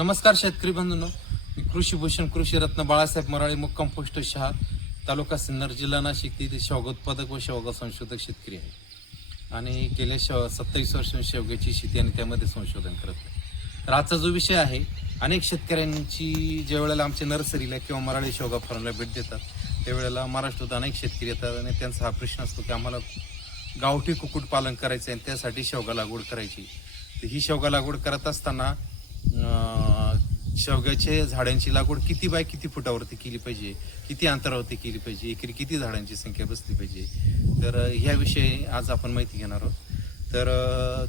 नमस्कार शेतकरी बंधूंनो, मी कृषीभूषण कृषीरत्न बाळासाहेब मराळे, मुक्काम पोस्ट शहा, तालुका सिन्नर, जिल्हा नाशिक येथे शेवगा उत्पादक व शेवगा संशोधक शेतकरी आहे. आणि गेल्या 27 वर्ष शेवग्याची शेती आणि त्यामध्ये संशोधन करत आहे. तर आजचा जो विषय आहे, अनेक शेतकऱ्यांची ज्या वेळेला आमच्या नर्सरीला किंवा मराठी शेवगा फार्मला भेट देतात त्यावेळेला महाराष्ट्रात अनेक शेतकरी येतात आणि त्यांचा हा प्रश्न असतो की आम्हाला गावठी कुक्कुटपालन करायचं आहे आणि त्यासाठी शेवगा लागवड करायची. तर ही शेवगा लागवड करत असताना शेवग्याच्या झाडांची लागवड किती बाय किती फुटावरती केली पाहिजे, किती अंतरावरती केली पाहिजे, एकरी किती झाडांची संख्या बसली पाहिजे, तर ह्याविषयी आज आपण माहिती घेणार आहोत. तर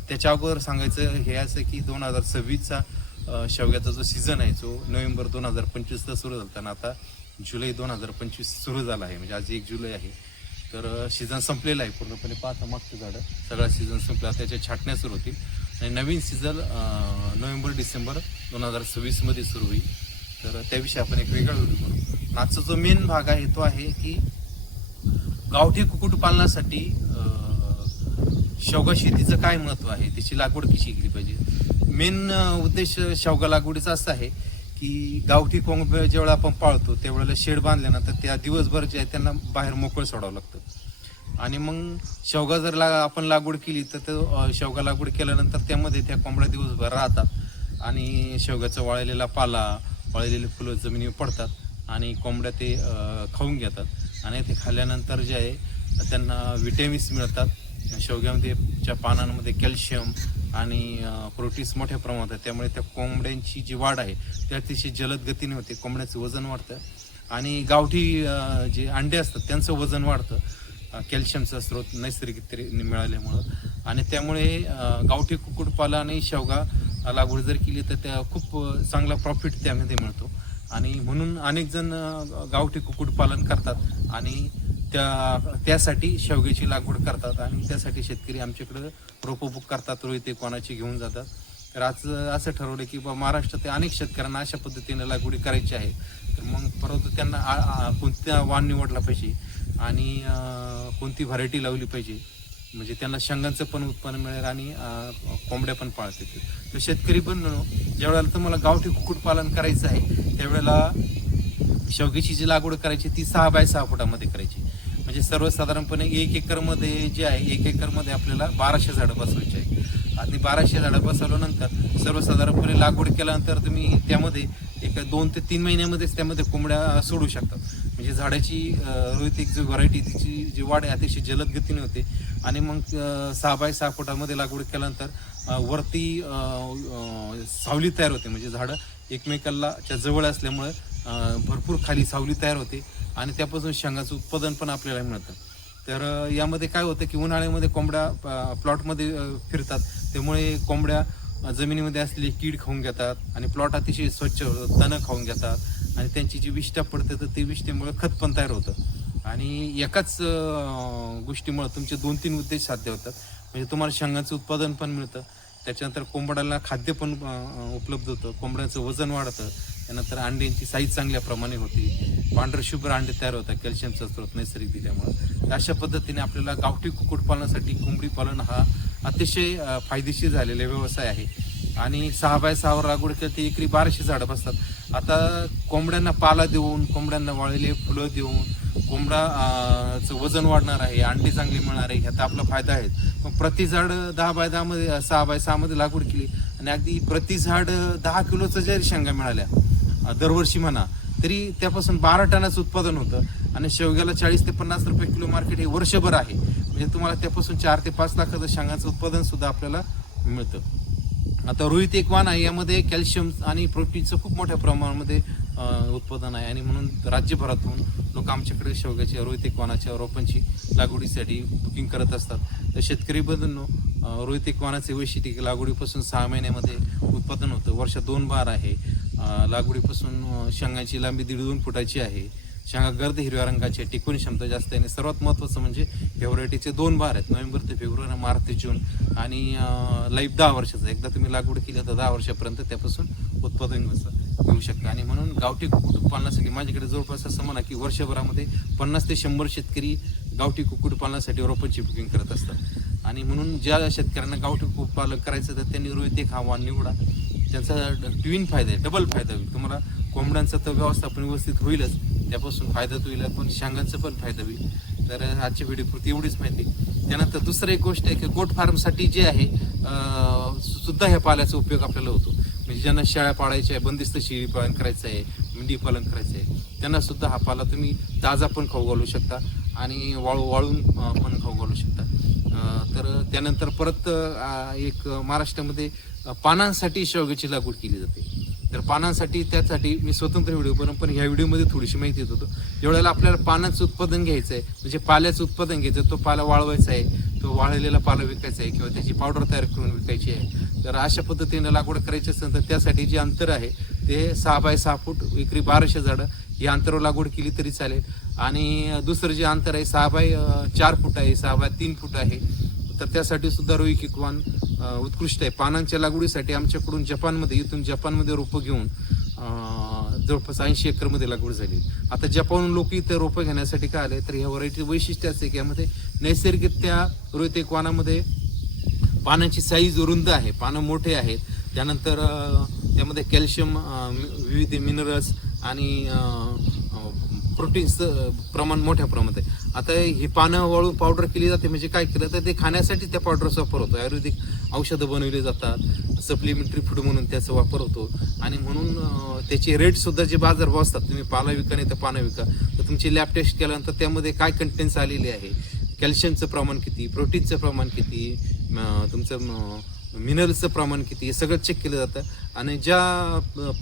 त्याच्या अगोदर सांगायचं हे असं की 2026चा शेवग्याचा जो सीझन आहे तो नोव्हेंबर 2025ला सुरू झाला आणि आता जुलै 2025 सुरू झाला आहे. म्हणजे आज 1 जुलै आहे. तर सीझन संपलेला आहे पूर्णपणे. पाहता मागचं झाडं सगळा सीझन संपला, त्याच्या छाटण्या सुरू होतील आणि नवीन सीझन नोव्हेंबर-डिसेंबर 2026मध्ये सुरू होईल. तर त्याविषयी आपण एक वेगळा व्हिडिओ करू. आजचा जो मेन भाग आहे तो आहे की गावठी कुक्कुटपालनासाठी शेवगा शेतीचं काय महत्त्व आहे, त्याची लागवड कशी केली पाहिजे. मेन उद्देश शेवगा लागवडीचा असा आहे की गावठी कोंबड्या ज्यावेळेला आपण पाळतो त्यावेळेला शेड बांधल्यानंतर त्या दिवसभर जे आहे त्यांना बाहेर मोकळं सोडावं लागतं. आणि मग शेवगा जर आपण लागवड केली तर शेवगा लागवड केल्यानंतर त्यामध्ये त्या कोंबड्या दिवसभर राहतात आणि शेवग्याचा वाळलेला पाला, वाळलेले फुलं जमिनीवर पडतात आणि कोंबड्या ते खाऊन घेतात आणि ते खाल्ल्यानंतर जे आहे त्यांना विटॅमिन्स मिळतात. शेवग्यामध्ये च्या पानांमध्ये कॅल्शियम आणि प्रोटीन्स मोठ्या प्रमाणात आहे. त्यामुळे त्या कोंबड्यांची जी वाढ आहे ती अतिशय जलद गतीने होते. कोंबड्याचं वजन वाढतं आणि गावठी जे अंडे असतात त्यांचं वजन वाढतं कॅल्शियमचा स्रोत नैसर्गिकरित्या मिळाल्यामुळं. आणि त्यामुळे गावठी कुक्कुटपालन आणि शेवगा लागवड जर केली तर त्या खूप चांगला प्रॉफिट त्यामध्ये मिळतो. आणि म्हणून अनेक जण गावठी कुक्कुटपालन करतात आणि त्यासाठी शेवग्याची लागवड करतात आणि त्यासाठी शेतकरी आमच्याकडं रोपं बुक करतात, रोहिते कोणाची घेऊन जातात. तर आज असं ठरवलं की महाराष्ट्रात अनेक शेतकऱ्यांना अशा पद्धतीने लागवडी करायची आहे. तर मग परंतु त्यांना कोणत्या वाण निवडला पाहिजे आणि कोणती व्हरायटी लावली पाहिजे म्हणजे त्यांना शेंगांचं पण उत्पन्न मिळेल आणि कोंबड्या पण पाळता येतील. तर शेतकरी पण ज्यावेळेला तुम्हाला गावठी कुक्कुटपालन करायचं आहे त्यावेळेला शेवग्याची जी लागवड करायची ती 6 बाय 6 फुटामध्ये करायची. म्हणजे सर्वसाधारणपणे 1 एकरमध्ये जे आहे 1 एकरमध्ये आपल्याला 1200 झाडं बसवायची आहे. आणि 1200 झाडं बसवल्यानंतर सर्वसाधारणपणे लागवड केल्यानंतर तुम्ही त्यामध्ये 2 ते 3 महिन्यामध्येच त्यामध्ये कोंबड्या सोडू शकतात. म्हणजे झाडाची रोहित जी व्हरायटी तिची जी वाढ आहे अतिशय जलद गतीने होते. आणि मग 6 बाय 6 फुटामध्ये लागवड केल्यानंतर वरती सावली तयार होते. म्हणजे झाडं एकमेकाला जवळ असल्यामुळे भरपूर खाली सावली तयार होते आणि त्यापासून शेंगाचं उत्पादन पण आपल्याला मिळतं. तर यामध्ये काय होतं की उन्हाळ्यामध्ये कोंबड्या प्लॉटमध्ये फिरतात त्यामुळे कोंबड्या जमिनीमध्ये असलेली कीड खाऊन घेतात आणि प्लॉट अतिशय स्वच्छ तण खाऊन घेतात आणि त्यांची जी विष्ठा पडते तर ते विष्ठेमुळे खत पण तयार होतं. आणि एकाच गोष्टीमुळे तुमचे 2-3 उद्देश साध्य होतात. म्हणजे तुम्हाला शेंगाचं उत्पादन पण मिळतं, त्याच्यानंतर कोंबड्याला खाद्य पण उपलब्ध होतं, कोंबड्याचं वजन वाढतं, त्यानंतर अंड्यांची साईज चांगल्या प्रमाणे होती, पांढरं शुभ्र अंडे तयार होतात कॅल्शियमचा स्रोत नैसर्गिक दिल्यामुळं. अशा पद्धतीने आपल्याला गावठी कुक्कुटपालनासाठी कोंबडी पालन हा अतिशय फायदेशीर झालेला व्यवसाय आहे. आणि 6 बाय 6 लागवड केली ते एकरी 1200 झाडं बसतात. आता कोंबड्यांना पाला देऊन, कोंबड्यांना वाळलेले फुलं देऊन कोंबडाचं वजन वाढणार आहे, अंडे चांगले मिळणार आहे, ह्याचा आपला फायदा आहे. मग प्रति झाड 10 बाय 10 मध्ये 6 बाय 6 मध्ये लागवड केली आणि अगदी प्रति झाड 10 किलोचं जरी शेंगा मिळाल्या दरवर्षी म्हणा तरी त्यापासून 12 टनाचं उत्पादन होतं. आणि शेवग्याला 40 ते 50 रुपये किलो मार्केट हे वर्षभर आहे. म्हणजे तुम्हाला त्यापासून 4 ते 5 लाखाचं शेंगाचं उत्पादन सुद्धा आपल्याला मिळतं. आता रोहित एक वाण आहे, यामध्ये कॅल्शियम आणि प्रोटीनचं खूप मोठ्या प्रमाणामध्ये उत्पादन आहे आणि म्हणून राज्यभरातून लोक आमच्याकडे शेवग्याच्या रोहित एक वाणाच्या रोपांची लागवडीसाठी बुकिंग करत असतात. तर शेतकरी बंधूंनो, रोहित एक वाणाचे वैशिष्ट्य लागवडीपासून 6 महिन्यामध्ये उत्पादन होतं. वर्षात 2 बार आहे. लागवडीपासून शेंगाची लांबी 1.5-2 फुटाची आहे. शेंगा गर्द हिरव्या रंगाची, टिकवून क्षमता जास्त आहे. आणि सर्वात महत्त्वाचं म्हणजे ह्या व्हरायटीचे 2 बार आहेत, नोव्हेंबर ते फेब्रुवारी, मार्च ते जून. आणि लाईफ 10 वर्षाचं. एकदा तुम्ही लागवड केली तर 10 वर्षापर्यंत त्यापासून उत्पादन घेऊ शकता. आणि म्हणून गावठी कुक्कुटपालनासाठी माझ्याकडे जवळपास असं म्हणा की वर्षभरामध्ये 50 ते 100 शेतकरी गावठी कुक्कुटपालनासाठी रोपांची बुकिंग करत असतात. आणि म्हणून ज्या शेतकऱ्यांना गावठी कुक्कुटपालन करायचं तर त्यांनी रोहित एक हा वाण निवडा. त्यांचा ट्विन फायदा आहे, डबल फायदा होईल तुम्हाला. कोंबड्यांचा तर व्यवस्थापन व्यवस्थित होईलच, त्यापासून फायदा होईल, पण शेंगांचा पण फायदा होईल. तर आजच्या व्हिडिओपुरती एवढीच माहिती. त्यानंतर दुसरं एक गोष्ट आहे की गोट फार्मसाठी जे आहे सुद्धा ह्या पाल्याचा उपयोग आपल्याला होतो. म्हणजे ज्यांना शेळ्या पाळायच्या आहे, बंदिस्त शेळी पालन करायचं आहे, मेंढी पालन करायचं आहे, त्यांना सुद्धा हा पाला तुम्ही ताजा पण खाऊ घालू शकता आणि वाळून पण खाऊ घालू शकता. तर त्यानंतर परत एक महाराष्ट्रामध्ये पानांसाठी शेवग्याची लागवड केली जाते. तर पानांसाठी त्यासाठी मी स्वतंत्र व्हिडिओ बनवून, पण ह्या व्हिडिओमध्ये थोडीशी माहिती देत होतो. ज्यावेळेला आपल्याला पानांचं उत्पादन घ्यायचं आहे, म्हणजे पाल्याचं उत्पादन घ्यायचं, तो पाला वाळवायचा आहे, तो वाळलेला पाला विकायचा आहे किंवा त्याची पावडर तयार करून विकायची आहे. तर अशा पद्धतीने लागवड करायची असेल तर त्यासाठी जे अंतर आहे ते 6 बाय 6 फूट, एकरी 1200 झाडं या अंतरावर लागवड केली तरी चालेल. आणि दुसरं जे अंतर आहे 6 बाय 4 फूट आहे, 6 बाय 3 फूट आहे. तर त्यासाठी सुद्धा रोई किकवान उत्कृष्ट आहे. पानांच्या लागवडीसाठी आमच्याकडून जपानमध्ये रोपं घेऊन जवळपास 80 एकरमध्ये लागवड झाली. आता जपानहून लोक इथे रोपं घेण्यासाठी काय आले, तर ह्या व्हरायटी वैशिष्ट्य असते की यामध्ये नैसर्गिकरित्या रोई किकवानामध्ये पानांची साईज रुंद आहे, पानं मोठे आहेत. त्यानंतर त्यामध्ये कॅल्शियम, विविध मिनरल्स आणि प्रोटीन्सचं प्रमाण मोठ्या प्रमाणात आहे. आता ही पानं वाळून पावडर केली जाते, म्हणजे काय केलं तर ते खाण्यासाठी त्या पावडरचा वापर होतो. आयुर्वेदिक औषधं बनवली जातात, सप्लिमेंटरी फूड म्हणून त्याचा वापर होतो. आणि म्हणून त्याचे रेट सुद्धा जे बाजारभाव असतात, तुम्ही पाला विका नाही तर पानं विका, तर तुमची लॅब टेस्ट केल्यानंतर त्यामध्ये काय कंटेन्स आलेले आहे, कॅल्शियमचं प्रमाण किती, प्रोटीनचं प्रमाण किती, तुमचं मिनरल्सचं प्रमाण किती, हे सगळं चेक केलं जातं. आणि ज्या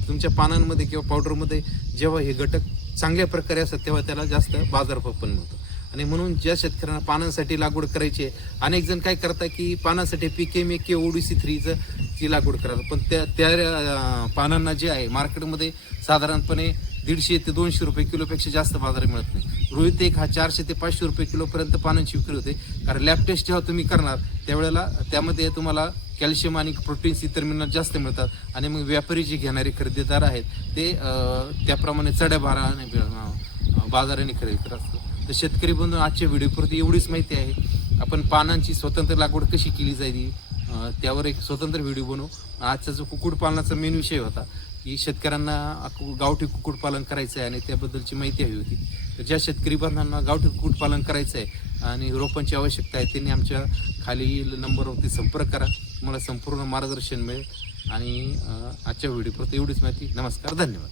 तुमच्या पानांमध्ये किंवा पावडरमध्ये जेव्हा हे घटक चांगल्या प्रकारे असतात तेव्हा त्याला जास्त बाजारभाव पण मिळतो. आणि म्हणून ज्या शेतकऱ्यांना पानांसाठी लागवड करायची आहे, अनेक जण काय करतात की पानांसाठी PKM किंवा ODC3 ची लागवड करतात, पण त्या पानांना जे आहे मार्केटमध्ये साधारणपणे 150 ते 200 रुपये किलोपेक्षा जास्त बाजार मिळत नाही. रोहित एक हा 400 ते 500 रुपये किलोपर्यंत पानांची विक्री होते. कारण लॅब टेस्ट जेव्हा तुम्ही करणार त्यावेळेला त्यामध्ये तुम्हाला कॅल्शियम आणि प्रोटीन्स इतर मिनरल जास्त मिळतात. आणि मग व्यापारी जे घेणारे खरेदीदार आहेत ते त्याप्रमाणे चढ्या बाजाराने खरेदी करत असतात. तर शेतकरी बंधू, आजच्या व्हिडिओपुरती एवढीच माहिती आहे. आपण पानांची स्वतंत्र लागवड कशी केली जाईल त्यावर एक स्वतंत्र व्हिडिओ बनवू. आजचा जो कुक्कुटपालनाचा मेन विषय होता की शेतकऱ्यांना गावठी कुक्कुटपालन करायचं आहे आणि त्याबद्दलची माहिती हवी होती. तर ज्या शेतकरी बांधवांना गावठी कुक्कुटपालन करायचं आहे आणि रोपांची आवश्यकता आहे त्यांनी आमच्या खालील नंबरवरती संपर्क करा, तुम्हाला संपूर्ण मार्गदर्शन मिळेल. आणि आजच्या व्हिडिओपुरती एवढीच माहिती. नमस्कार, धन्यवाद.